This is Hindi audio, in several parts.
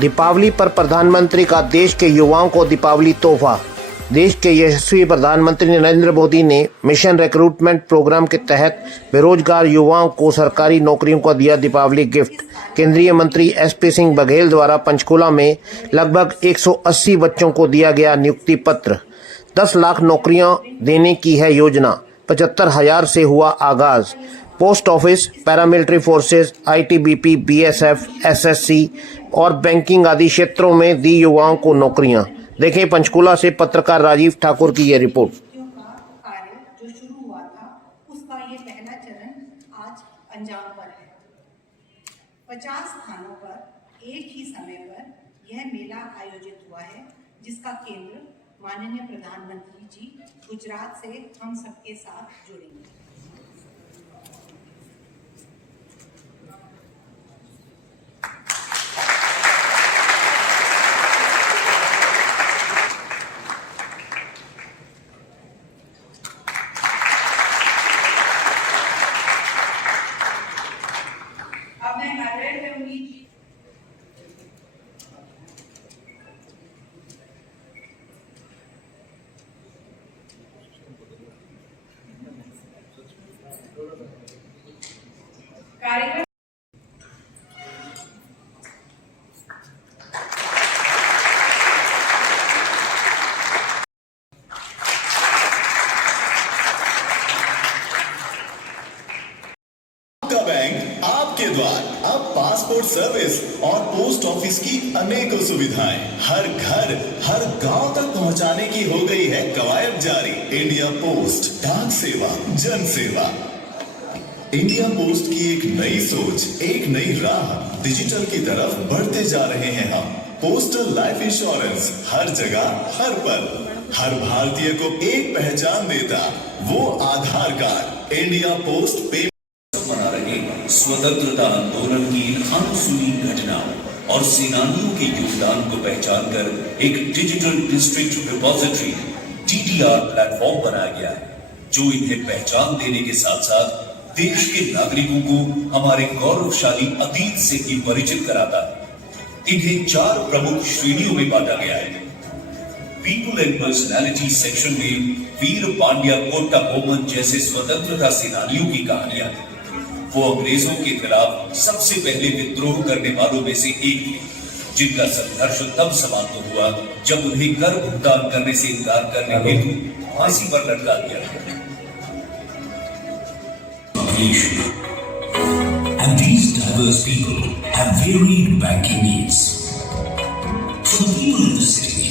दीपावली पर प्रधानमंत्री का देश के युवाओं को दीपावली तोहफा। देश के यशस्वी प्रधानमंत्री नरेंद्र मोदी ने मिशन रिक्रूटमेंट प्रोग्राम के तहत बेरोजगार युवाओं को सरकारी नौकरियों का दिया दीपावली गिफ्ट। केंद्रीय मंत्री एसपी सिंह बघेल द्वारा पंचकुला में लगभग 180 बच्चों को दिया गया नियुक्ति पत्र। 10 लाख नौकरियां देने की है योजना। 75,000 से हुआ आगाज। Post office, paramilitary forces, ITBP, BSF, SSC और बैंकिंग आदि क्षेत्रों में दी युवाओं को नौकरियां। देखें पंचकुला से पत्रकार राजीव ठाकुर की यह रिपोर्ट। कार्य जो शुरू हुआ था उसका ये पहला चरण आज अंजाम पर है। 50 स्थानों पर एक ही समय पर यह मेला आयोजित हुआ है, जिसका केंद्र माननीय प्रधानमंत्री जी गुजरात से हम सबके साथ जुड़ेंगे। कार्यक्रम आपका बैंक आपके द्वार। अब पासपोर्ट सर्विस और पोस्ट ऑफिस की अनेकों सुविधाएं हर घर हर गांव तक पहुंचाने की हो गई है कवायद जारी। इंडिया पोस्ट, डाक सेवा, जन सेवा। इंडिया पोस्ट की एक नई सोच, एक नई राह, डिजिटल की तरफ बढ़ते जा रहे हैं हम। पोस्टल लाइफ इंश्योरेंस हर जगह हर पल, हर भारतीय को एक पहचान देता वो आधार कार्ड। इंडिया पोस्ट पे बना रहे स्वतंत्रता आंदोलन की इन अनसुनी घटनाओं और सेनानियों के योगदान को पहचान कर एक digital district repository DDR platform बनाया गया है, जो इन्हें पहचान देने के साथ साथ देश के नागरिकों को हमारे गौरवशाली अतीत से भी परिचित कराता है। इन्हें 4 प्रमुख श्रेणियों में बांटा गया है। पीपल एंड पर्सनैलिटी सेक्शन में वीर पांड्या कोट्टा बोमन जैसे स्वतंत्रता सेनानियों की कहानियां हैं। वो अंग्रेजों के खिलाफ सबसे पहले विद्रोह करने वालों में से एक थे, जिनका संघर्ष तब समाप्त हुआ जब उन्हें कर भुगतान करने से इनकार करने हेतु फांसी पर लटका दिया गया। And these diverse people have varied banking needs. For the people in the city,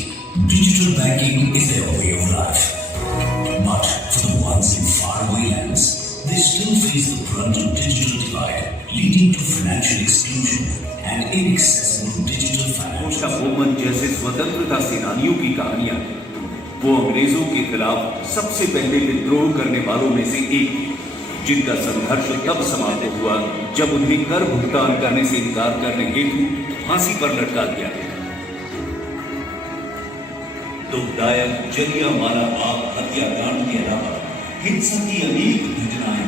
digital banking is their way of life. But for the ones in faraway lands, they still face the brunt of digital divide, leading to financial exclusion and inaccessible digital Kotta financial. Boman जैसे स्वतंत्रता सेनानियों की कहानियां हैं। वो अंग्रेजों के खिलाफ सबसे पहले विद्रोह करने वालों में से एक थे, जिनका संघर्ष तब समाप्त हुआ जब उन्हें कर भुगतान करने से इनकार करने हेतु फांसी पर लटका दिया गया। दुखदायक जलियांवाला बाग हत्याकांड के अलावा हिंसा की अनेक घटनाएं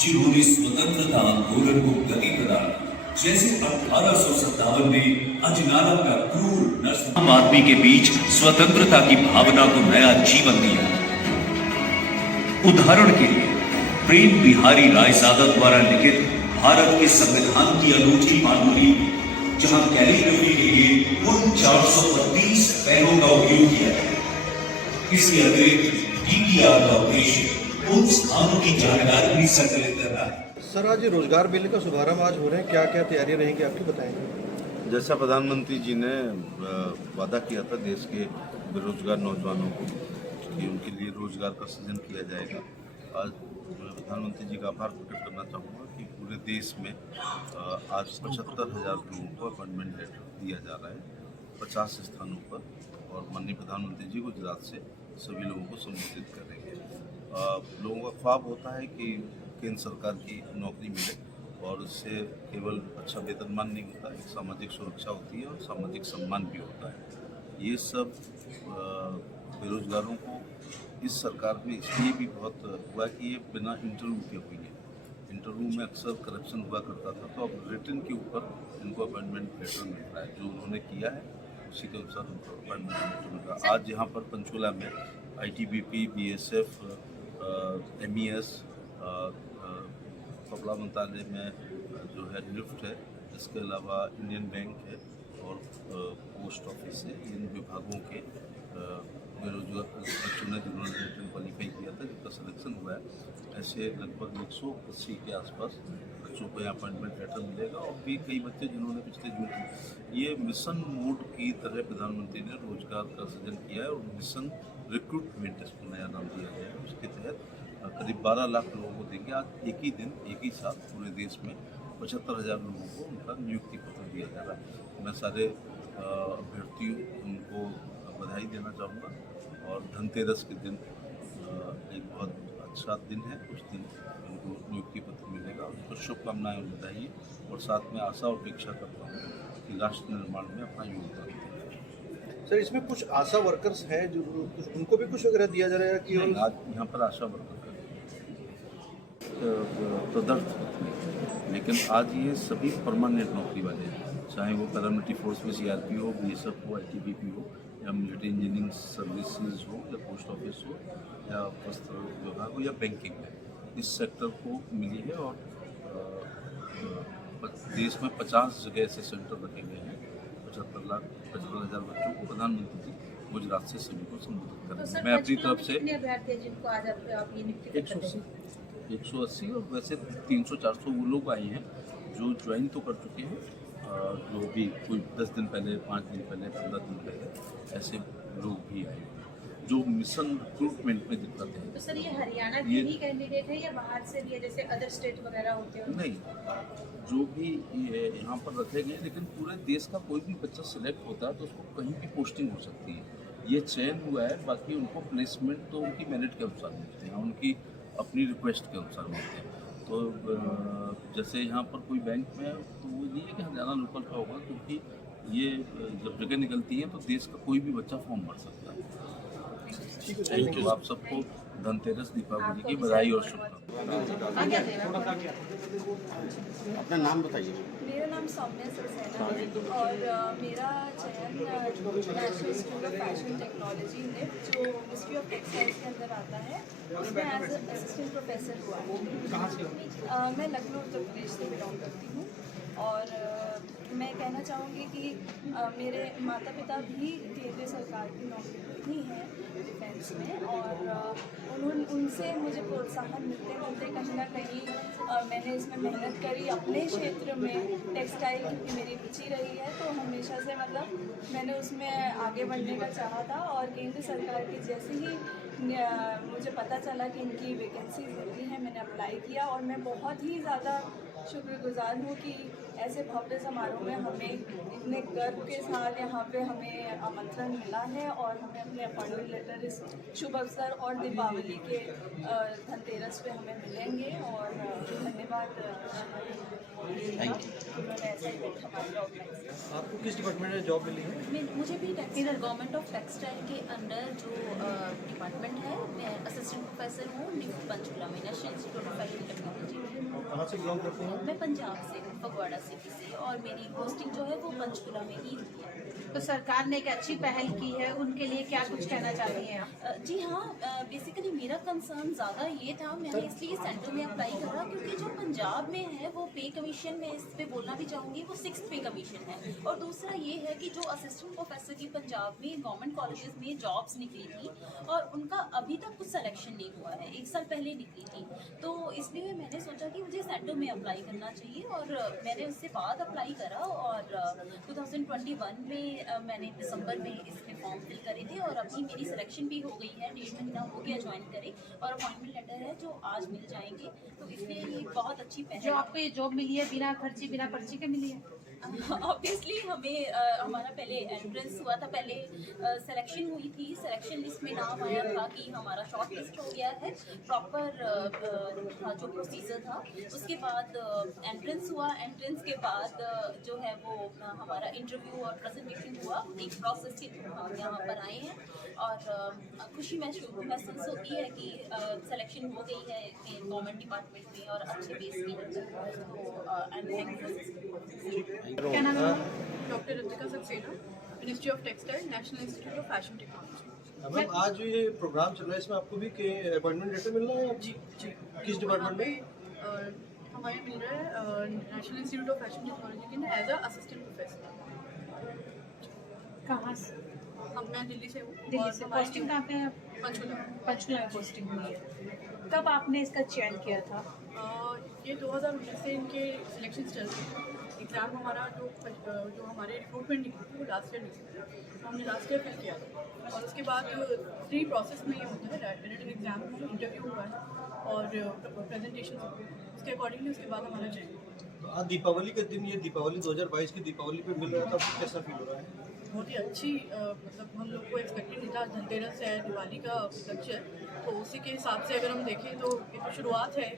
जिन्होंने स्वतंत्रता आंदोलन को गति प्रदान की, जैसे 1857 में अजनाला का क्रूर नस्ल आम आदमी के बीच स्वतंत्रता की भावना को नया जीवन दिया। उदाहरण के लिए प्रेम बिहारी रायजादा द्वारा लिखित भारत के संविधान की अनूठी पांडुलिपि, जहां कैलीग्राफी के लिए कुल 432 पेनों का उपयोग किया है। इसके अतिरिक्त DDR का उद्देश्य उन स्थानों की जानकारी भी संकलित करना है। सर, आज रोजगार मेले का शुभारंभ आज हो रहे हैं, क्या क्या तैयारियां रहेंगी आपकी, बताएंगे? जैसा प्रधानमंत्री जी ने वादा किया था देश के बेरोजगार नौजवानों को कि उनके लिए रोजगार का सृजन किया जाएगा। आज मैं प्रधानमंत्री जी का आभार प्रकट करना चाहूँगा कि पूरे देश में आज 75,000 लोगों को अपॉइंटमेंट लेटर दिया जा रहा है 50 स्थानों पर, और माननीय प्रधानमंत्री जी गुजरात से सभी लोगों को संबोधित करेंगे। लोगों का ख्वाब होता है कि केंद्र सरकार की नौकरी मिले, और उससे केवल अच्छा वेतनमान नहीं होता, एक सामाजिक सुरक्षा होती है और सामाजिक सम्मान भी होता है। ये सब बेरोजगारों को इस सरकार में इसलिए भी बहुत हुआ कि ये बिना इंटरव्यू के हुई है। इंटरव्यू में अक्सर करप्शन हुआ करता था, तो अब रिटन के ऊपर इनको अपॉइंटमेंट लेटर मिल रहा है। जो उन्होंने किया है उसी के अनुसार उनको अपॉइंटमेंट लेटर मिल रहा है। आज यहाँ पर पंचकुला में ITBP, BSF, MES, कपड़ा मंत्रालय में जो है लिफ्ट है, इसके अलावा इंडियन बैंक है और पोस्ट ऑफिस है। इन विभागों के बेरोजगार बच्चों ने जिन्होंने रिटर्न क्वालिफाई किया था, जिनका सिलेक्शन हुआ है, ऐसे लगभग 180 के आसपास बच्चों को यहाँ अपॉइंटमेंट लेटर मिलेगा। और भी कई बच्चे जिन्होंने पिछले जून ये मिशन मोड की तरह प्रधानमंत्री ने रोजगार का सृजन किया है और मिशन रिक्रूटमेंट इसको नया नाम दिया गया है। उसके तहत करीब 12 लाख लोगों को देंगे। आज एक ही दिन एक ही साथ पूरे देश में 75,000 लोगों को उनका नियुक्ति पत्र दिया जा रहा है। मैं सारे अभ्यर्थियों उनको बधाई देना चाहूँगा और धनतेरस के दिन एक बहुत अच्छा दिन है, उस दिन उनको नियुक्ति पत्र मिलेगा। उनको शुभकामनाएं और बधाई और साथ में आशा और अपेक्षा करता हूँ कि राष्ट्र निर्माण में अपना योगदान दें। सर, इसमें कुछ आशा वर्कर्स हैं जो उनको भी कुछ वगैरह दिया जा रहा है कि आज यहाँ पर आशा वर्कर तदर्थ होते हैं, लेकिन आज ये सभी परमानेंट नौकरी वाले हैं, चाहे वो पैरामिलिट्री फोर्स में CRP हो, BSF हो, ITBP हो या मिलिट्री इंजीनियरिंग सर्विसेज हो या पोस्ट ऑफिस हो या वस्त्र विभाग हो या बैंकिंग में। इस सेक्टर को मिली है और देश में 50 जगह ऐसे सेंटर रखे गए हैं। 75,000 बच्चों को प्रधानमंत्री जी गुजरात से सभी को संबोधित करेंगे। मैं अपनी तरफ से 180 और वैसे 300-400 वो लोग आए हैं जो ज्वाइन तो कर चुके हैं, जो भी कोई 10 दिन पहले, 5 दिन पहले, 15 दिन पहले ऐसे लोग भी आए जो मिशन रिक्रूटमेंट में दिक्कत है। तो सर ये हरियाणा के ही कैंडिडेट है या बाहर से भी है, जैसे अदर स्टेट वगैरह होते हैं? नहीं, जो भी यहाँ पर रखे गए, लेकिन पूरे देश का कोई भी बच्चा सिलेक्ट होता है तो उसको कहीं भी पोस्टिंग हो सकती है। ये चयन हुआ है, बाकी उनको प्लेसमेंट तो उनकी मेरिट के अनुसार मिलते हैं, उनकी अपनी रिक्वेस्ट के अनुसार मिलते हैं। तो जैसे यहाँ पर कोई बैंक में है तो वो नहीं है कि हरियाणा लोकल का होगा, क्योंकि ये जब जगह निकलती है तो देश का कोई भी बच्चा फॉर्म भर सकता है। Thank you. आप सबको धनतेरस, दीपावली की बधाई और शुभकामनाएं। अपना नाम बताइए। मेरा नाम सौम्या सक्सेना है और मेरा चयन national school of fashion technology NIFT जो मिनिस्ट्री ऑफ टेक्सटाइल्स के अंदर आता है, उसमें एज असिस्टेंट प्रोफेसर हुआ है। मैं लखनऊ उत्तर प्रदेश से बिलोंग करती हूँ और मैं कहना चाहूँगी कि मेरे माता पिता भी केंद्रीय सरकार की नौकरी ही हैं डिफेंस में और उनसे मुझे प्रोत्साहन मिलते मिलते कहीं ना कहीं मैंने इसमें मेहनत करी। अपने क्षेत्र में टेक्सटाइल की मेरी रुचि रही है तो हमेशा से मतलब मैंने उसमें आगे बढ़ने का चाहा था और केंद्र सरकार की जैसे ही मुझे पता चला कि इनकी वैकेंसी होती है, मैंने अप्लाई किया और मैं बहुत ही ज़्यादा शुक्रगुजार हूँ कि ऐसे भव्य समारोह में हमें इतने गर्व के साथ यहाँ पे हमें आमंत्रण मिला है और हमें अपने अपॉइंटमेंट लेटर इस शुभ अवसर और दीपावली के धनतेरस पे हमें मिलेंगे और धन्यवाद उन्होंने ऐसा इवेंट हमारे ऑर्गेनाइज किया। आपको किस डिपार्टमेंट में जॉब मिली है? मुझे भी गवर्नमेंट ऑफ टेक्सटाइल के अंडर जो डिपार्टमेंट है, मैं असिस्टेंट प्रोफेसर हूँ NIFT पंचकुला में, national institute of fashion technology में। कहाँ से बिलोंग करते हैं? मैं पंजाब से हूँ, फगवाड़ा सिटी से, और मेरी पोस्टिंग जो है वो पंचकुला में ही हुई है। तो सरकार ने एक अच्छी पहल की है, उनके लिए क्या कुछ कहना चाहती हैं आप? जी हाँ, बेसिकली मेरा कंसर्न ज़्यादा ये था, मैंने इसलिए सेंटर में अप्लाई करा क्योंकि जो पंजाब में है वो पे कमीशन में, इस पे बोलना भी चाहूँगी, वो 6th पे कमीशन है। और दूसरा ये है कि जो असिस्टेंट प्रोफेसर की पंजाब में गवर्नमेंट कॉलेजेस में जॉब्स निकली थी और उनका अभी तक कुछ सिलेक्शन नहीं हुआ है, 1 साल पहले निकली थी, तो इसलिए मैंने सोचा कि मुझे सेंटर में अप्लाई करना चाहिए और मैंने उससे बाद अप्लाई करा और 2021 में मैंने दिसंबर में इसमें फॉर्म फिल करे थे और अभी मेरी सिलेक्शन भी हो गई है, 1.5 महीना हो गया ज्वाइन करे और अपॉइंटमेंट लेटर है जो आज मिल जाएंगे, तो इसलिए ये बहुत अच्छी पहल। जो आपको ये जॉब मिली है बिना खर्ची बिना पर्ची के मिली है? ऑब्वियसली हमें हमारा पहले एंट्रेंस हुआ था, पहले सिलेक्शन हुई थी। सिलेक्शन लिस्ट में नाम आया था कि हमारा शॉर्ट लिस्ट हो गया है, प्रॉपर था जो प्रोसीजर था। उसके बाद एंट्रेंस हुआ, एंट्रेंस के बाद जो है वो हमारा इंटरव्यू और प्रेजेंटेशन हुआ। एक प्रोसेस के थ्रू हम यहाँ पर आए हैं और खुशी महसूस होती है कि सिलेक्शन हो गई है गवर्नमेंट डिपार्टमेंट में और अच्छे बेस पे। क्या नाम है? Doctor Ritika Saxena, ministry of textile, national institute of fashion technology. Ma'am आज ये प्रोग्राम चल रहा है, इसमें आपको भी अपॉइंटमेंट लेटर मिल रहा है? जी जी। किस डिपार्टमेंट में? हमें मिल रहा है national institute of fashion technology के एज अ असिस्टेंट प्रोफेसर। कहाँ से? मैं दिल्ली से हूँ। दिल्ली से। पोस्टिंग कहाँ पे है? पंचकुला। पंचकुला में पोस्टिंग हुई है। कब आपने इसका चयन किया था? ये 2019 से इनके सिलेक्शन चल रहे हैं। एग्ज़ाम हमारा जो हमारे रिक्रूटमेंट निकली थी वो लास्ट ईयर निकली थी, तो हमने लास्ट ईयर फिल किया था। और उसके बाद 3 प्रोसेस में ये होता है, रिटन एग्जाम में इंटरव्यू हुआ है और प्रेजेंटेशन उसके अकॉर्डिंगली उसके बाद हमारा चयन। आज दीपावली के दिन, ये दीपावली 2022 की दीपावली पे मिल रहा था, आपको कैसा फील हो रहा है? बहुत ही अच्छी मतलब हम लोग को एक्सपेक्टेड नहीं था। धनतेरस है, दिवाली का लक्ष्य है, तो उसी के हिसाब से अगर हम देखें तो ये तो शुरुआत है,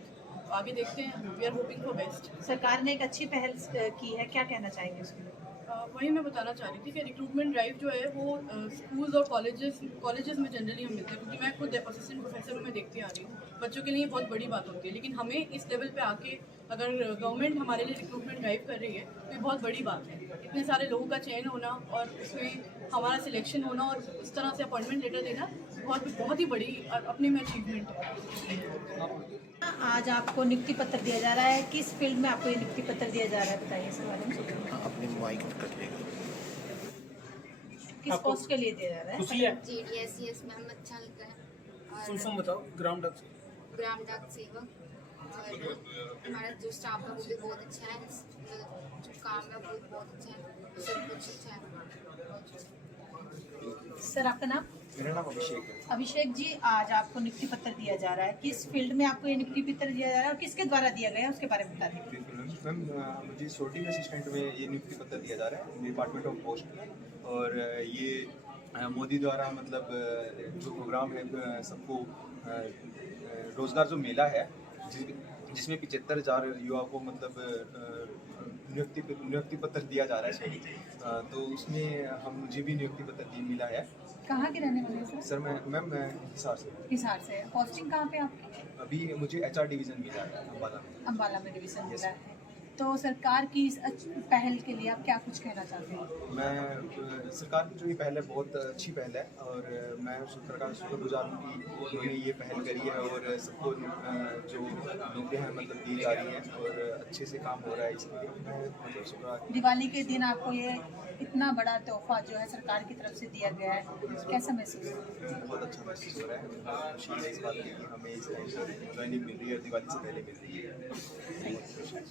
आगे देखते हैं। We are hoping for best. सरकार ने एक अच्छी पहल की है, क्या कहना चाहेंगे उसमें? वही मैं बताना चाह रही थी कि रिक्रूटमेंट ड्राइव जो है वो स्कूल्स और कॉलेजेस में जनरली हम मिलते हैं, क्योंकि मैं खुद असिस्टेंट प्रोफेसर हूँ, मैं देखती आ रही हूँ। बच्चों के लिए बहुत बड़ी बात होती है, लेकिन हमें इस लेवल पे आके अगर गवर्नमेंट हमारे लिए रिक्रूटमेंट ड्राइव कर रही है तो ये बहुत बड़ी बात है। इतने सारे लोगों का चयन होना और उसमें हमारा सिलेक्शन होना और इस तरह से अपॉइंटमेंट लेटर देना बहुत ही बड़ी अपने में अचीवमेंट है। आज आपको नियुक्ति पत्र दिया जा रहा है, किस फील्ड में आपको ये नियुक्ति पत्र दिया जा रहा है, बताइए इस बारे में। अपनी माइक कट लेगा। किस पोस्ट के लिए दिया जा रहा है? JDS मैम अच्छा लगता है। फुल फॉर्म बताओ। ग्राम डाक सेवक। और हमारा जो स्टाफ है वो भी बहुत अच्छा है, जो काम है वो बहुत अच्छा है, सब कुछ अच्छा है। सर आपका नाम? मेरा नाम अभिषेक है। अभिषेक जी, आज आपको नियुक्ति पत्र दिया जा रहा है, किस फील्ड में आपको ये नियुक्ति पत्र दिया जा रहा है और किसके द्वारा दिया गया है उसके बारे में बता दीजिए। मैम मुझे sorting असिस्टेंट में ये नियुक्ति पत्र दिया जा रहा है डिपार्टमेंट ऑफ पोस्ट में। और ये मोदी द्वारा मतलब जो प्रोग्राम है सबको रोज़गार जो मेला है जिसमें 75,000 युवाओं को मतलब नियुक्ति पत्र दिया जा रहा है, तो उसमें मुझे भी नियुक्ति पत्र मिला है। कहाँ के रहने वाले हैं सर मैं हिसार से। हिसार से। पोस्टिंग कहाँ पे आपकी? अभी मुझे HR डिवीज़न मिला है अम्बाला में। अम्बाला में डिवीज़न मिला है। तो सरकार की इस पहल के लिए आप क्या कुछ कहना चाहते हैं? मैं सरकार की जो ये पहल है बहुत अच्छी पहल है और मैं सरकार का शुक्रगुजार हूँ कि उन्होंने ये पहल करी है और सबको जो नौकरियाँ हैं मतलब दी जा रही हैं और अच्छे से काम हो रहा है, इसलिए मैं मतलब शुक्र। दिवाली के दिन आपको ये इतना बड़ा तोहफा जो है सरकार की तरफ से दिया गया है, कैसा महसूस हो रहा है? बहुत अच्छा महसूस हो रहा है। खुशी है इस बात की कि हमें इस टाइम से ज्वाइनिंग मिल रही है, दिवाली से पहले मिल रही है।